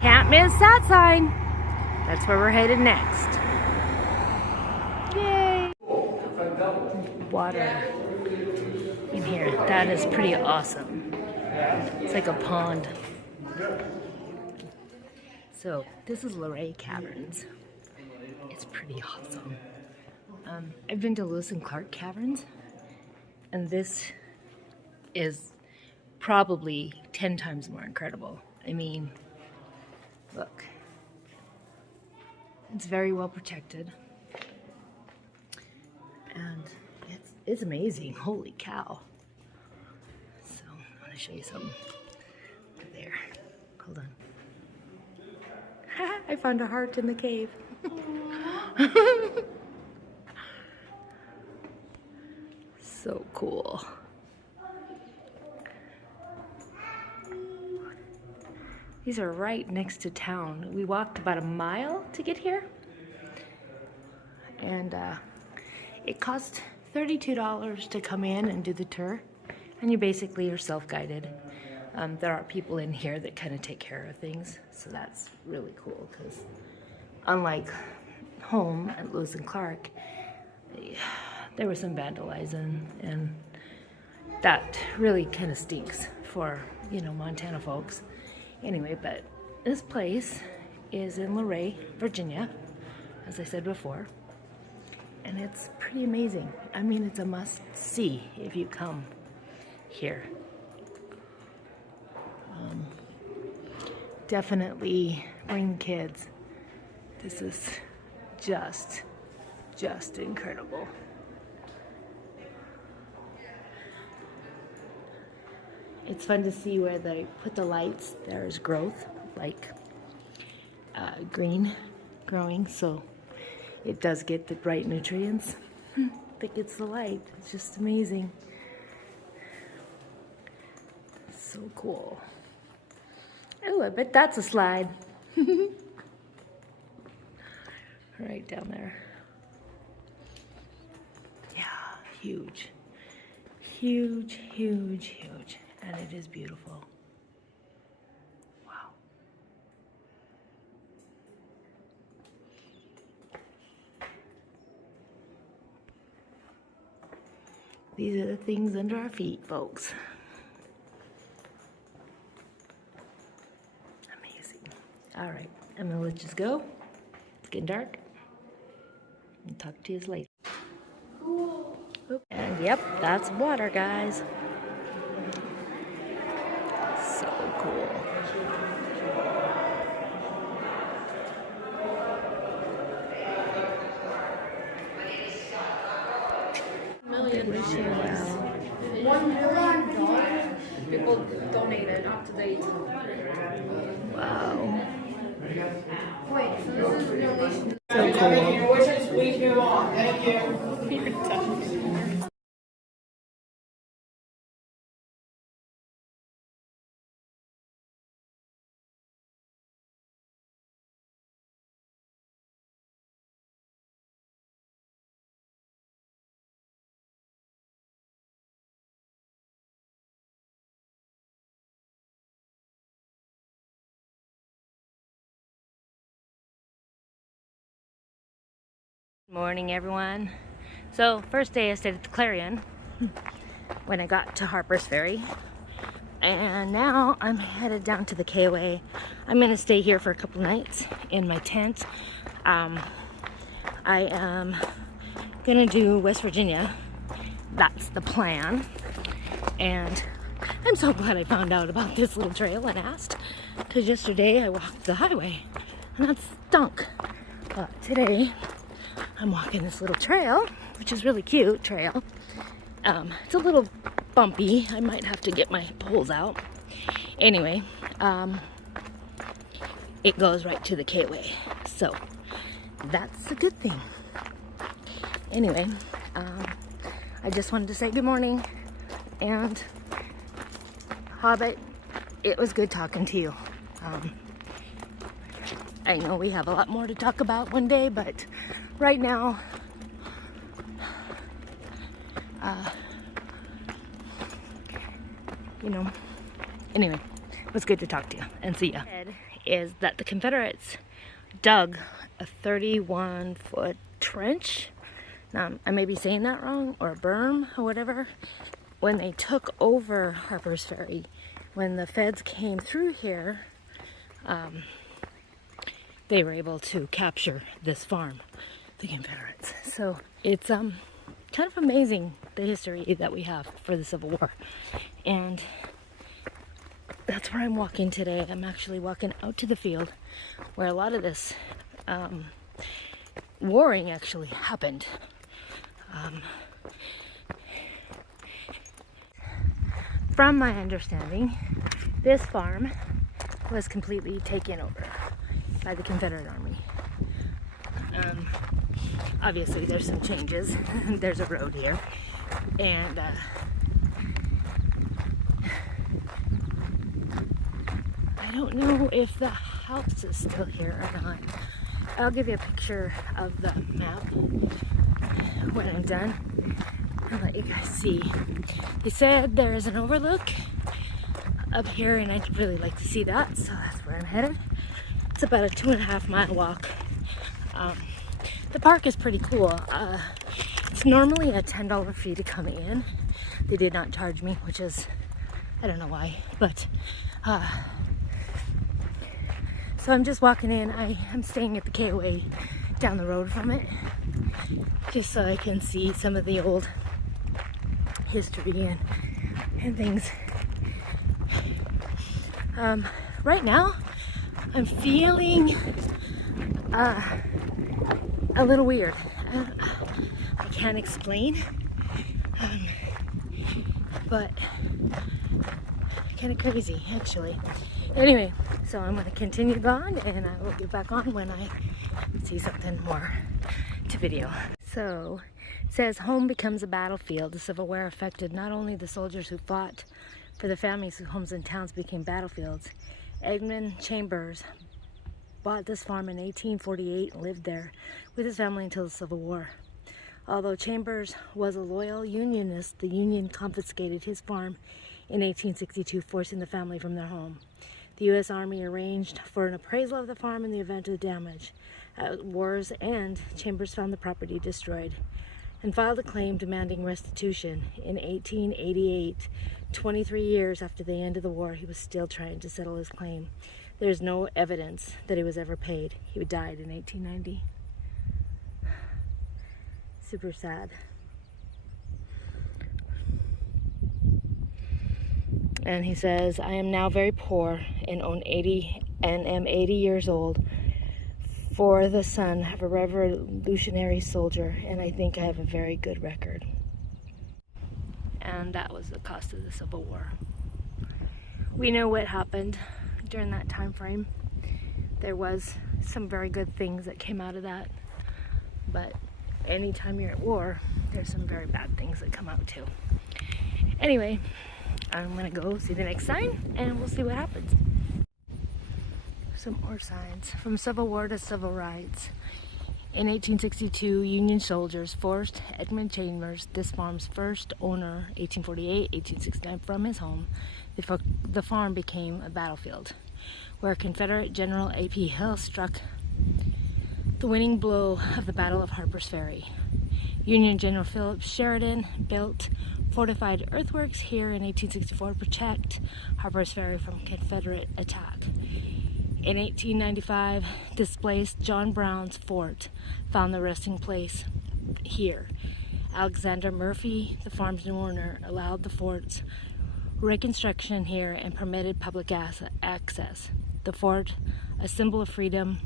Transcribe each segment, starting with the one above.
Can't miss that sign. That's where we're headed next. Yay! Water in here. That is pretty awesome. It's like a pond. So this is Luray Caverns. It's pretty awesome. I've been to Lewis and Clark Caverns, and this is probably 10 times more incredible. I mean, look. It's very well protected. And it's amazing. Holy cow. So I'm gonna show you something. There. Hold on. I found a heart in the cave. So cool. These are right next to town. We walked about a mile to get here. And it cost $32 to come in and do the tour. And you basically are self-guided. There are people in here that kind of take care of things. So that's really cool because unlike home at Lewis and Clark, there was some vandalizing, and that really kind of stinks for, you know, Montana folks. Anyway, but this place is in Luray, Virginia, as I said before, and it's pretty amazing. I mean, it's a must-see if you come here. Definitely bring the kids. This is just incredible. It's fun to see where they put the lights. There's growth, like green growing, so it does get the bright nutrients that gets the light. It's just amazing. So cool. Oh, I bet that's a slide. Right down there. Yeah, huge. Huge, huge, huge. And it is beautiful. Wow. These are the things under our feet, folks. Amazing. All right, I'm gonna let you go. It's getting dark. I'll talk to you later. Cool. And yep, that's water, guys. So cool. $1 million people donated up to date. Wow. Wait, so this is donation. So cool. Please move on. Thank you. Morning, everyone. So first day I stayed at the Clarion when I got to Harper's Ferry, and now I'm headed down to the KOA. I'm gonna stay here for a couple nights in my tent. I am gonna do West Virginia. That's the plan, and I'm so glad I found out about this little trail and asked, because yesterday I walked the highway and that stunk. But today I'm walking this little trail, which is really cute trail. It's a little bumpy. I might have to get my poles out. Anyway, it goes right to the KOA, so that's a good thing. Anyway, I just wanted to say good morning, and Hobbit, it was good talking to you. I know we have a lot more to talk about one day, but right now, you know, anyway, it was good to talk to you and see ya. is that the Confederates dug a 31-foot trench. Now, I may be saying that wrong, or a berm, or whatever. When they took over Harper's Ferry, when the feds came through here, they were able to capture this farm, the Confederates. So it's kind of amazing, the history that we have for the Civil War. And that's where I'm walking today. I'm actually walking out to the field where a lot of this warring actually happened. From my understanding, this farm was completely taken over by the Confederate Army. Obviously, there's some changes. There's a road here, and I don't know if the house is still here or not. I'll give you a picture of the map when I'm done. I'll let you guys see. He said there's an overlook up here, and I'd really like to see that, so that's where I'm headed. It's about a 2.5 mile walk. The park is pretty cool. It's normally a $10 fee to come in. They did not charge me, which is, I don't know why, but so I'm just walking in. I'm staying at the KOA down the road from it, just so I can see some of the old history and things. Right now, I'm feeling a little weird. I can't explain, but kind of crazy actually. Anyway, so I'm going to continue on, and I will get back on when I see something more to video. So it says home becomes a battlefield. The Civil War affected not only the soldiers who fought for the families whose homes and towns became battlefields. Edmund Chambers bought this farm in 1848 and lived there with his family until the Civil War. Although Chambers was a loyal Unionist, the Union confiscated his farm in 1862, forcing the family from their home. The U.S. Army arranged for an appraisal of the farm in the event of damage. At war's end, Chambers found the property destroyed and filed a claim demanding restitution. In 1888, 23 years after the end of the war, he was still trying to settle his claim. There is no evidence that he was ever paid. He died in 1890. Super sad. And he says, I am now very poor and am 80 years old, for the son of a revolutionary soldier, and I think I have a very good record. And that was the cost of the Civil War. We know what happened during that time frame. There was some very good things that came out of that, but anytime you're at war, there's some very bad things that come out too. Anyway, I'm gonna go see the next sign and we'll see what happens. Some more signs. From Civil War to Civil Rights. In 1862, Union soldiers forced Edmund Chambers, this farm's first owner, 1848, 1869, from his home. The farm became a battlefield, where Confederate General A.P. Hill struck the winning blow of the Battle of Harper's Ferry. Union General Philip Sheridan built fortified earthworks here in 1864 to protect Harper's Ferry from Confederate attack. In 1895, displaced John Brown's fort found the resting place here. Alexander Murphy, the farm's new owner, allowed the fort's reconstruction here and permitted public access. The fort, a symbol of freedom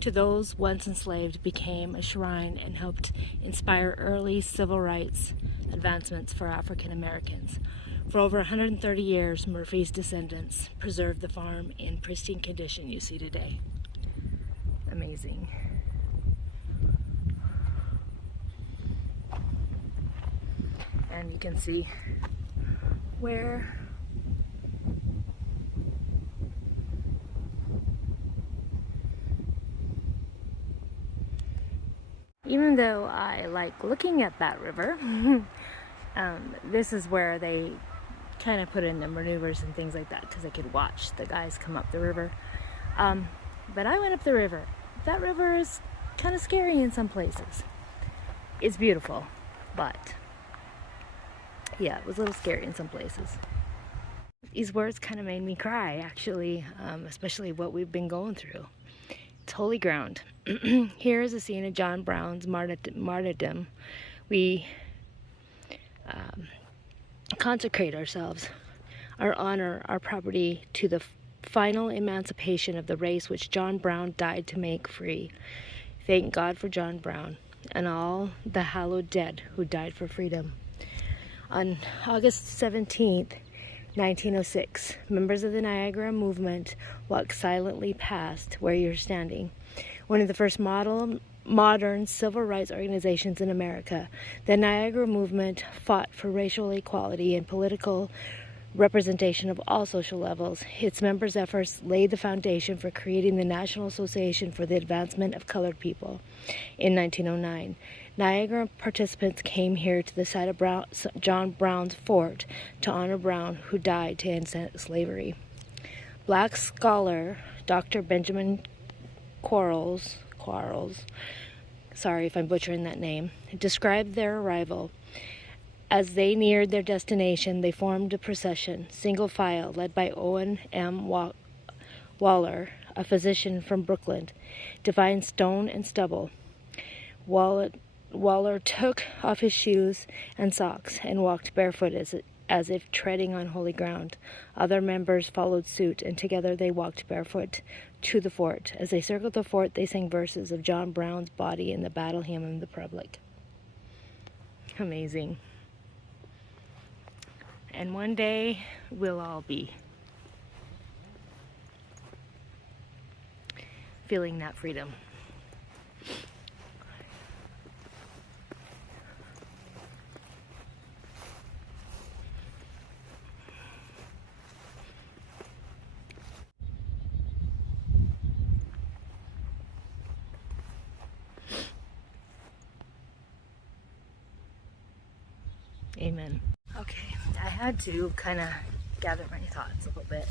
to those once enslaved, became a shrine and helped inspire early civil rights advancements for African Americans. For over 130 years, Murphy's descendants preserved the farm in pristine condition you see today. Amazing. And you can see where even though I like looking at that river, this is where they kind of put in the maneuvers and things like that, because I could watch the guys come up the river. But I went up the river. That river is kind of scary in some places. It's beautiful, but yeah, it was a little scary in some places. These words kind of made me cry, actually, especially what we've been going through. It's holy ground. Here is a scene of John Brown's martyrdom. We consecrate ourselves, our honor, our property to the final emancipation of the race which John Brown died to make free. Thank God for John Brown and all the hallowed dead who died for freedom. On August 17th, 1906, members of the Niagara movement walked silently past where you're standing. One of the first modern civil rights organizations in America, the Niagara movement fought for racial equality and political representation of all social levels. Its members' efforts laid the foundation for creating the National Association for the Advancement of Colored People in 1909. Niagara participants came here to the site of John Brown's fort to honor Brown, who died to end slavery. Black scholar Dr. Benjamin Quarles, sorry if I'm butchering that name, described their arrival. As they neared their destination, they formed a procession, single file, led by Owen M. Waller, a physician from Brooklyn, divine stone and stubble. Waller took off his shoes and socks and walked barefoot as if treading on holy ground. Other members followed suit, and together they walked barefoot to the fort. As they circled the fort, they sang verses of John Brown's body in the battle hymn of the Republic. Amazing. And one day, we'll all be feeling that freedom. Amen. Okay, I had to kind of gather my thoughts a little bit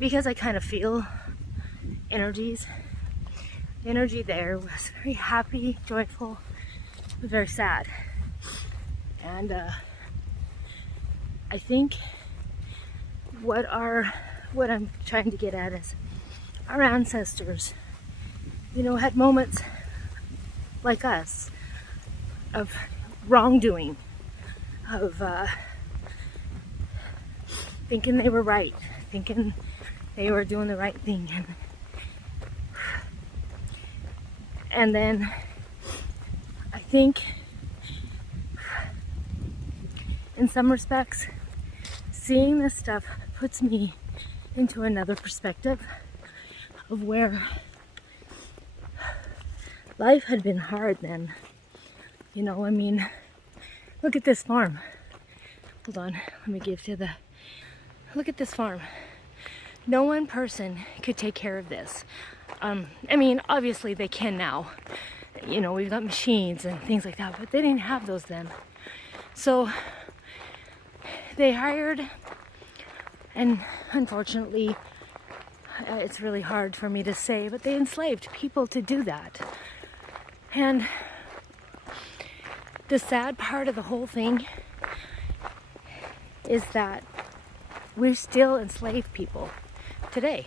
because I kind of feel energies. The energy there was very happy, joyful, but very sad. And I think what I'm trying to get at is our ancestors, had moments like us of wrongdoing, of thinking they were right, thinking they were doing the right thing, and then I think in some respects seeing this stuff puts me into another perspective of where life had been hard then. Look at this farm. Hold on, let me give to look at this farm. No one person could take care of this. Obviously they can now. We've got machines and things like that, but they didn't have those then. So they hired, and unfortunately, it's really hard for me to say, but they enslaved people to do that. And the sad part of the whole thing is that we still enslave people today.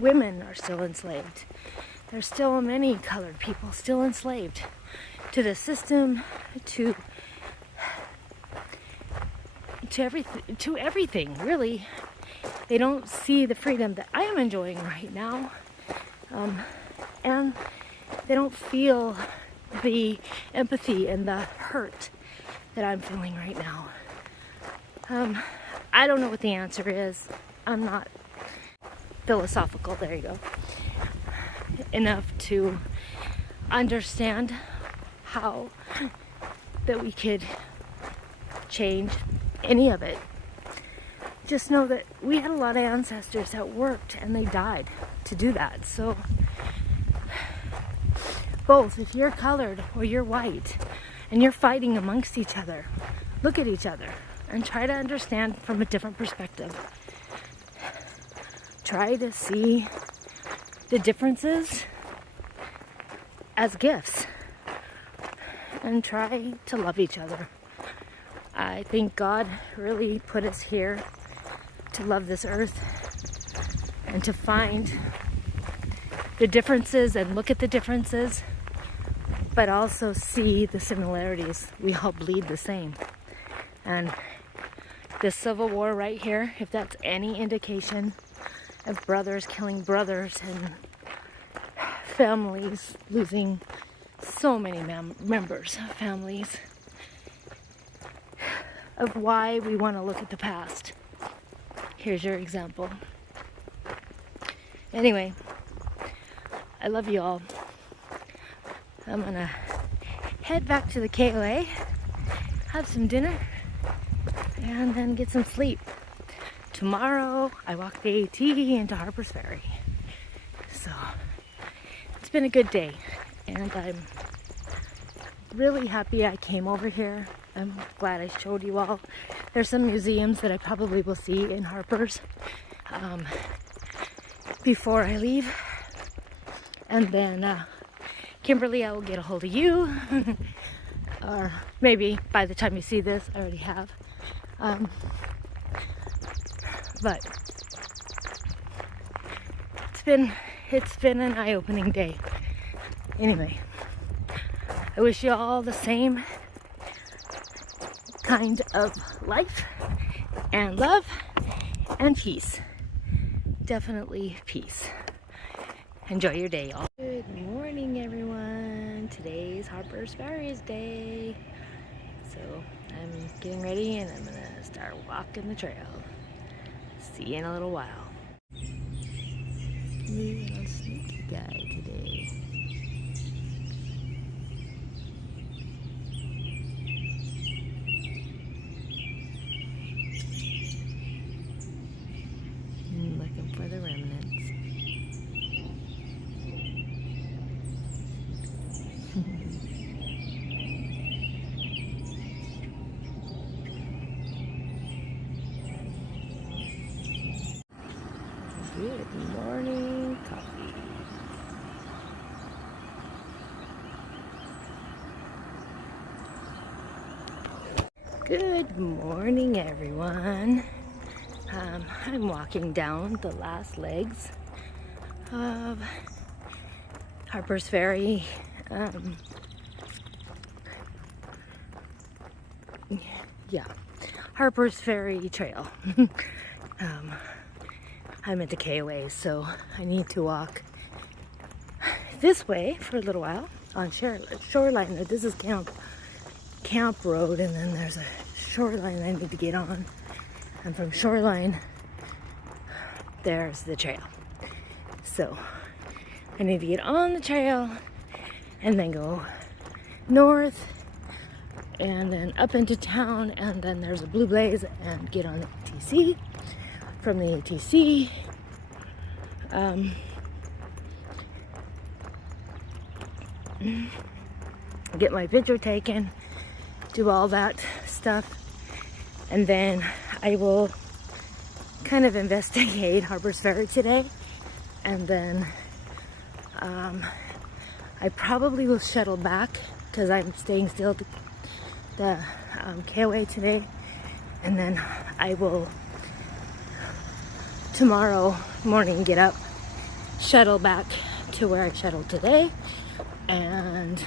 Women are still enslaved. There's still many colored people still enslaved to the system, to everything, really. They don't see the freedom that I am enjoying right now, and they don't feel the empathy and the hurt that I'm feeling right now. I don't know what the answer is. I'm not philosophical, there you go, enough to understand how that we could change any of it. Just know that we had a lot of ancestors that worked and they died to do that. So both, if you're colored or you're white and you're fighting amongst each other, look at each other and try to understand from a different perspective. try to see the differences as gifts and try to love each other. I think God really put us here to love this earth and to find the differences and look at the differences, but also see the similarities. We all bleed the same. And this civil war right here, if that's any indication of brothers killing brothers and families losing so many members of families, of why we want to look at the past. Here's your example. Anyway, I love you all. I'm gonna head back to the KOA, have some dinner, and then get some sleep. Tomorrow, I walk the AT into Harper's Ferry. So, it's been a good day, and I'm really happy I came over here. I'm glad I showed you all. There's some museums that I probably will see in Harper's before I leave. And then, Kimberly, I will get a hold of you. Or maybe by the time you see this, I already have. But it's been an eye-opening day. Anyway, I wish you all the same kind of life and love and peace. Definitely peace. Enjoy your day, y'all. Good morning, everyone. Today's Harper's Ferry's day. So I'm getting ready and I'm gonna start walking the trail. See you in a little while. Little sneaky guy today. Looking for the remnants. Good morning, coffee. Good morning, everyone. I'm walking down the last legs of Harper's Ferry. Harper's Ferry Trail. I'm at the KOA, so I need to walk this way for a little while on Shoreline. This is Camp Road, and then there's a shoreline I need to get on. And from Shoreline, there's the trail. So I need to get on the trail and then go north and then up into town, and then there's a Blue Blaze and get on the ATC. From the ATC, get my picture taken, do all that stuff, and then I will kind of investigate Harper's Ferry today, and then I probably will shuttle back because I'm staying still at the KOA today, and then I will tomorrow morning get up, shuttle back to where I shuttled today, and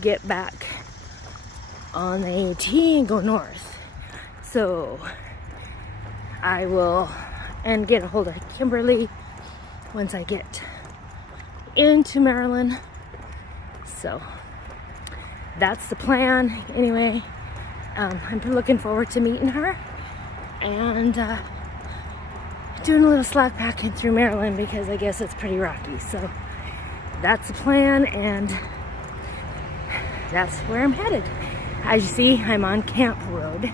get back on the AT and go north. So I will and get a hold of Kimberly once I get into Maryland. So that's the plan. Anyway, I'm looking forward to meeting her and doing a little slack packing through Maryland because I guess it's pretty rocky. So that's the plan, and that's where I'm headed. As you see, I'm on Camp Road.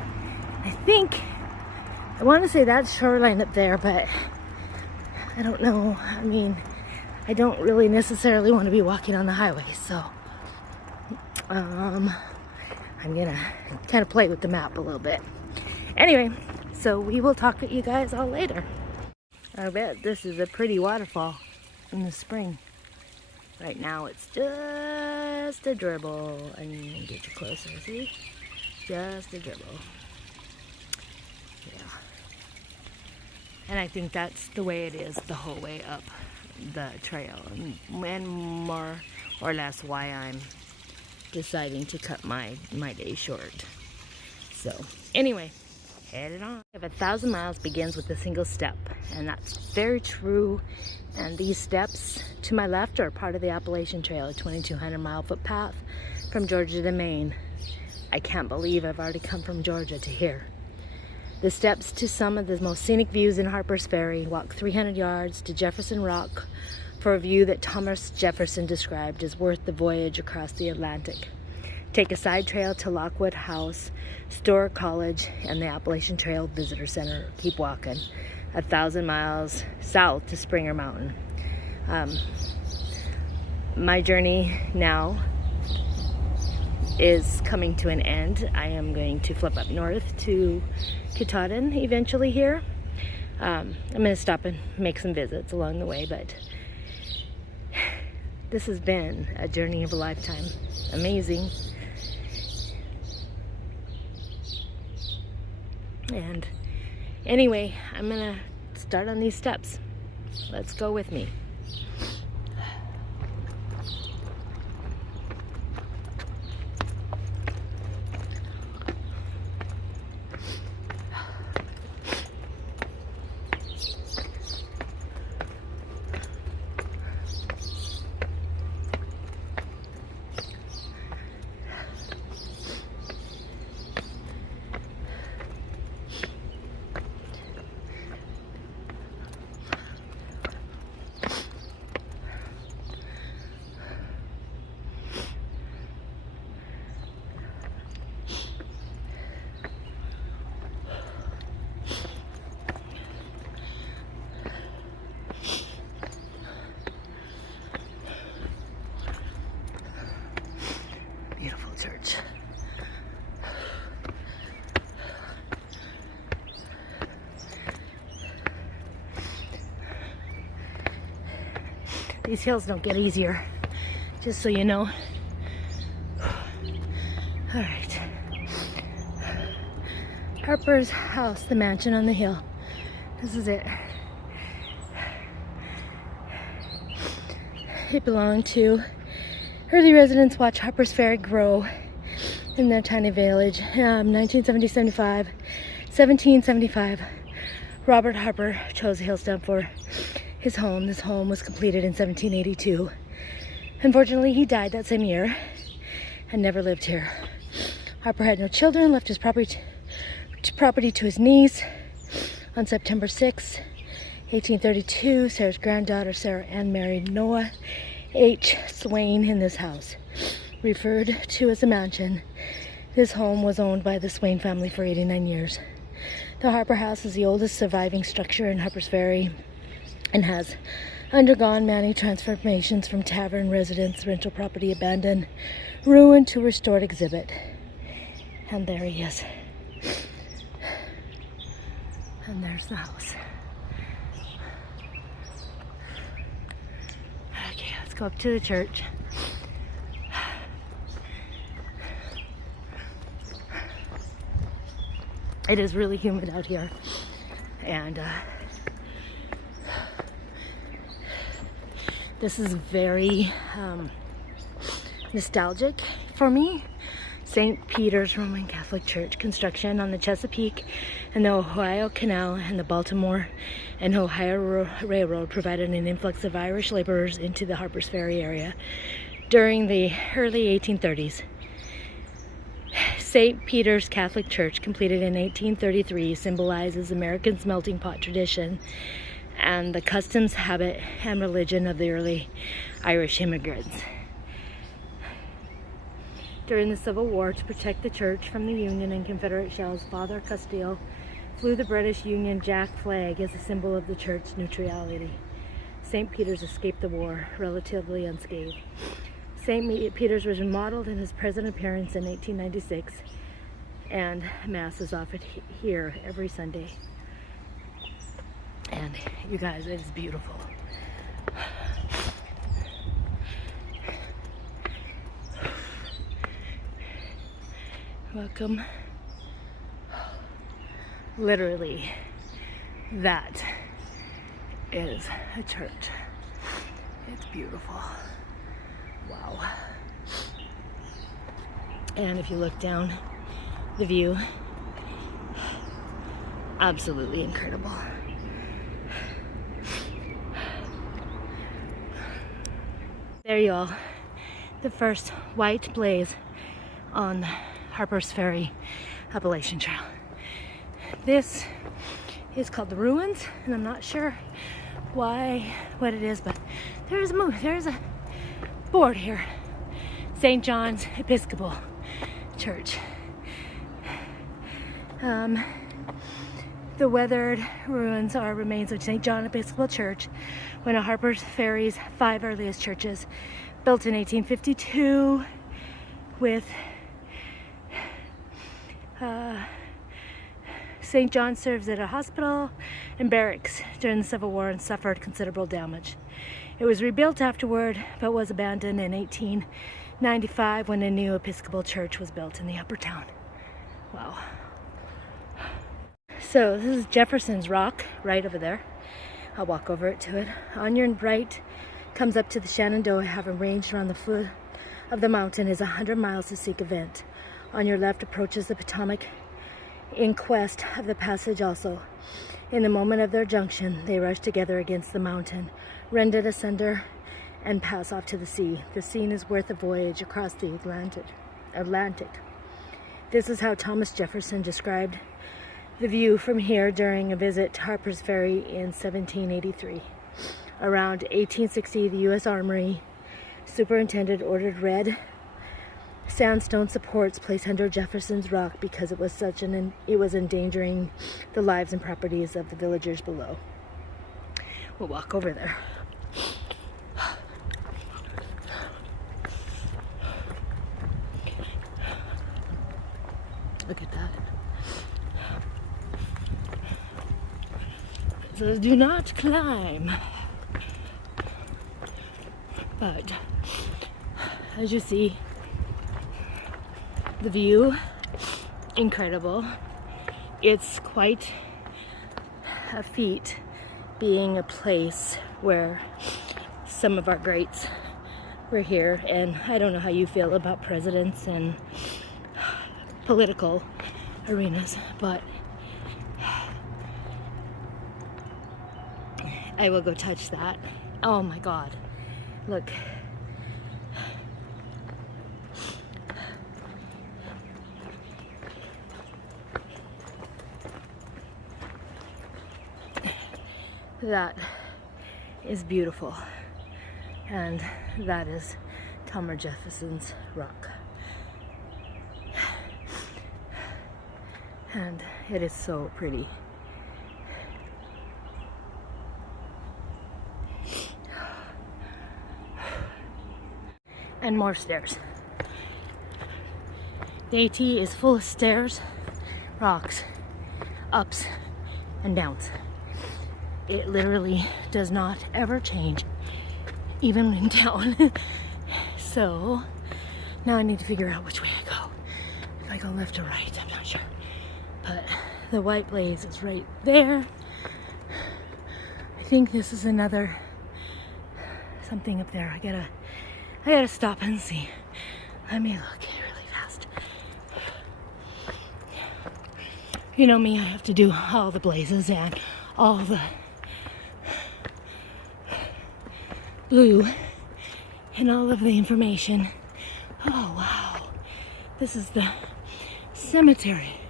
I want to say that's Shoreline up there, but I don't know. I mean, I don't really necessarily want to be walking on the highway, so I'm gonna kind of play with the map a little bit. Anyway, So we will talk to you guys all later. I bet this is a pretty waterfall in the spring. Right now it's just a dribble. I mean, get you closer, see? Just a dribble. Yeah. And I think that's the way it is the whole way up the trail. And more or less why I'm deciding to cut my day short. So anyway, headed on. 1,000 miles begins with a single step, and that's very true. And these steps to my left are part of the Appalachian Trail, a 2,200 mile footpath from Georgia to Maine. I can't believe I've already come from Georgia to here. The steps to some of the most scenic views in Harper's Ferry. Walk 300 yards to Jefferson Rock for a view that Thomas Jefferson described as worth the voyage across the Atlantic. Take a side trail to Lockwood House, Storer College, and the Appalachian Trail Visitor Center. Keep walking 1,000 miles south to Springer Mountain. My journey now is coming to an end. I am going to flip up north to Katahdin eventually here. I'm going to stop and make some visits along the way, but this has been a journey of a lifetime. Amazing. And anyway, I'm gonna start on these steps. Let's go with me. Beautiful church. These hills don't get easier, just so you know. All right. Harper's house, the mansion on the hill. This is it. It belonged to early residents. Watch Harper's Ferry grow in their tiny village. 1775, Robert Harper chose Hillsdale for his home. This home was completed in 1782. Unfortunately, he died that same year and never lived here. Harper had no children, left his property to his niece on September 6, 1832. Sarah's granddaughter, Sarah Ann, married Noah H. Swain in this house. Referred to as a mansion, this home was owned by the Swain family for 89 years. The Harper House is the oldest surviving structure in Harper's Ferry and has undergone many transformations from tavern, residence, rental property, abandoned, ruined to restored exhibit. And there he is. And there's the house. Okay, let's go up to the church. It is really humid out here, and this is very nostalgic for me. St. Peter's Roman Catholic Church construction on the Chesapeake and the Ohio Canal and the Baltimore and Ohio Railroad provided an influx of Irish laborers into the Harper's Ferry area during the early 1830s. St. Peter's Catholic Church, completed in 1833, symbolizes Americans' melting pot tradition and the customs, habit, and religion of the early Irish immigrants. During the Civil War, to protect the church from the Union and Confederate shells, Father Castile flew the British Union Jack flag as a symbol of the church's neutrality. St. Peter's escaped the war relatively unscathed. St. Peter's was remodeled in his present appearance in 1896 and Mass is offered here every Sunday. And you guys, it is beautiful. Welcome. Literally, that is a church. It's beautiful. Wow. And if you look down, the view, absolutely incredible. There you all, the first white blaze on the Harper's Ferry Appalachian Trail. This is called the Ruins, and I'm not sure what it is, but there's a board here. St. John's Episcopal Church. The weathered ruins are remains of St. John Episcopal Church, one of Harper's Ferry's 5 earliest churches, built in 1852 with St. John serves as a hospital and barracks during the Civil War and suffered considerable damage. It was rebuilt afterward, but was abandoned in 1895 when a new Episcopal church was built in the upper town. Wow. So this is Jefferson's Rock, right over there. I'll walk over to it. On your right comes up to the Shenandoah, having ranged around the foot of the mountain is 100 miles to seek a vent. On your left approaches the Potomac in quest of the passage also. In the moment of their junction, they rush together against the mountain, rend it asunder, and pass off to the sea. The scene is worth a voyage across the Atlantic. This is how Thomas Jefferson described the view from here during a visit to Harper's Ferry in 1783. Around 1860, the U.S. Armory superintendent ordered red sandstone supports placed under Jefferson's Rock because it was endangering the lives and properties of the villagers below. We'll walk over there. Look at that. It says, do not climb. But as you see, the view, incredible. It's quite a feat being a place where some of our greats were here, and I don't know how you feel about presidents and political arenas, but I will go touch that. Oh my God, look. That is beautiful, and that is Thomas Jefferson's Rock, and it is so pretty. And more stairs. The AT is full of stairs, rocks, ups and downs. It literally does not ever change, even in down. So now I need to figure out which way I go. If I go left or right, I'm not sure. But the white blaze is right there. I think this is another something up there. I gotta stop and see. Let me look really fast. You know me, I have to do all the blazes and all the blue and all of the information. Oh wow, this is the cemetery.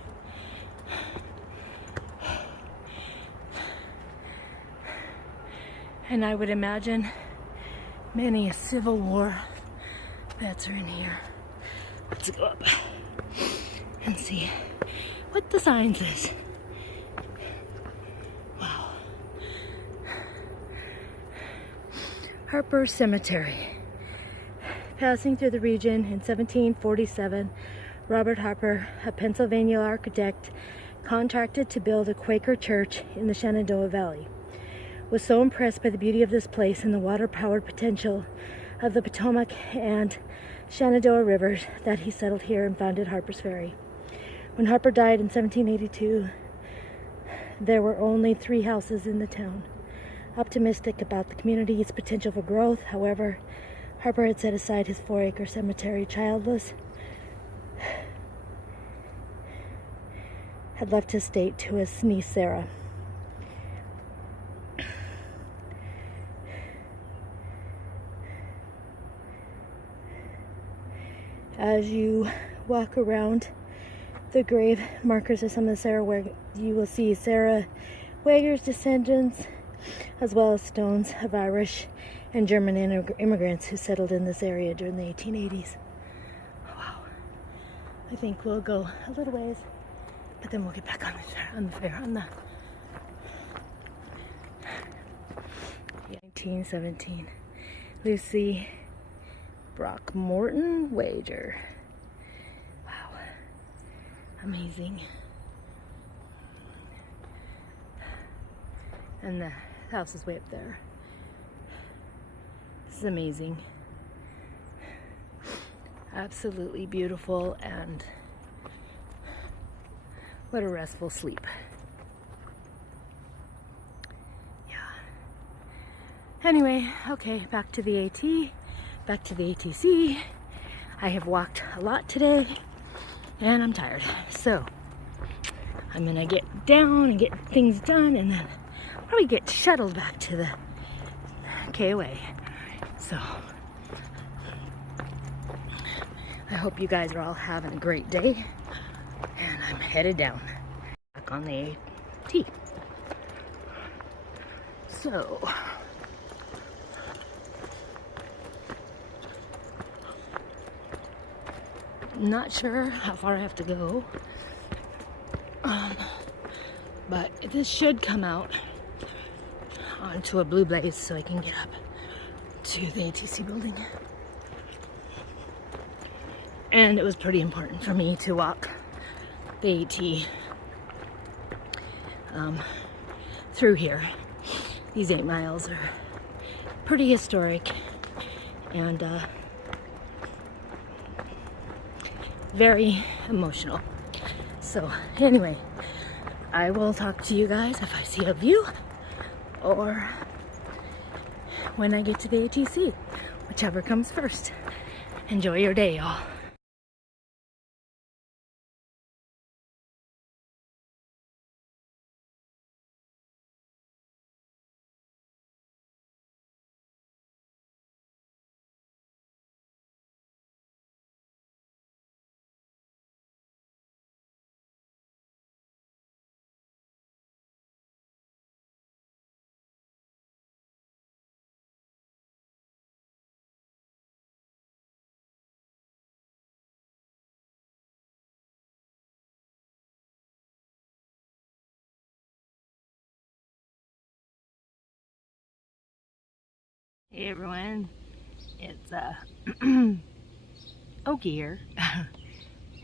And I would imagine many a Civil War vets are in here. Let's go up and see what the sign says. Wow. Harper Cemetery. Passing through the region in 1747, Robert Harper, a Pennsylvania architect, contracted to build a Quaker church in the Shenandoah Valley, was so impressed by the beauty of this place and the water-powered potential of the Potomac and Shenandoah rivers that he settled here and founded Harper's Ferry. When Harper died in 1782, there were only 3 houses in the town. Optimistic about the community's potential for growth, however, Harper had set aside his 4-acre cemetery childless, had left his estate to his niece Sarah. As you walk around the grave markers of some of the Sarah you will see Sarah Wager's descendants, as well as stones of Irish and German immigrants who settled in this area during the 1880s. Wow. I think we'll go a little ways, but then we'll get back on the fair. 1917. Lucy Brockmorton Wager. Wow. Amazing. And the house is way up there. This is amazing. Absolutely beautiful, and what a restful sleep. Yeah. Anyway, okay, back to the AT, back to the ATC. I have walked a lot today, and I'm tired. So, I'm gonna get down and get things done, and then probably get shuttled back to the KOA. So, I hope you guys are all having a great day, and I'm headed down back on the AT. So, not sure how far I have to go, but this should come out onto a blue blaze so I can get up to the ATC building. And it was pretty important for me to walk the AT through here. These 8 miles are pretty historic and very emotional. So anyway, I will talk to you guys if I see a view or when I get to the ATC, whichever comes first. Enjoy your day, y'all. Hey everyone, it's Okie here,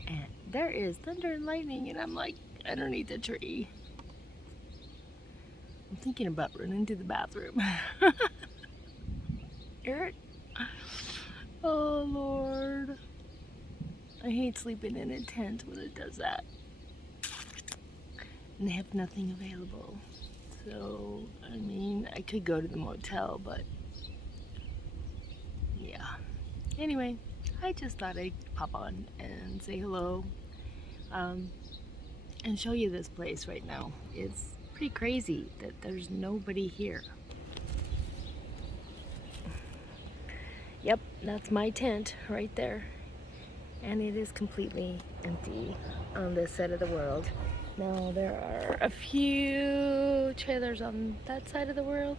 and there is thunder and lightning, and I'm like underneath the tree. I'm thinking about running to the bathroom. Hear it? Oh Lord, I hate sleeping in a tent when it does that, and they have nothing available. So I mean, I could go to the motel, but yeah. Anyway, I just thought I'd pop on and say hello and show you this place right now. It's pretty crazy that there's nobody here. Yep, that's my tent right there. And it is completely empty on this side of the world. Now there are a few trailers on that side of the world.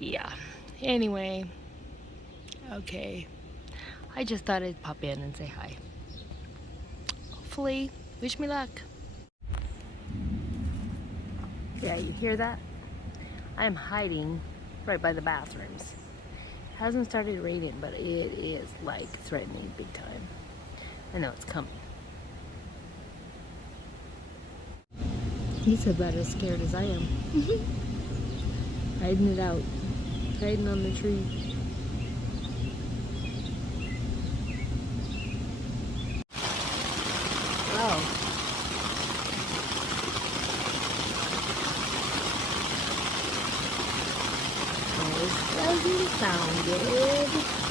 Yeah, anyway, okay, I just thought I'd pop in and say hi. Hopefully, wish me luck. Yeah, you hear that? I'm hiding right by the bathrooms. Hasn't started raining, but it is like threatening big time. I know it's coming. He's about as scared as I am. Hiding it out. Hiding on the tree. Wow. This doesn't sound good.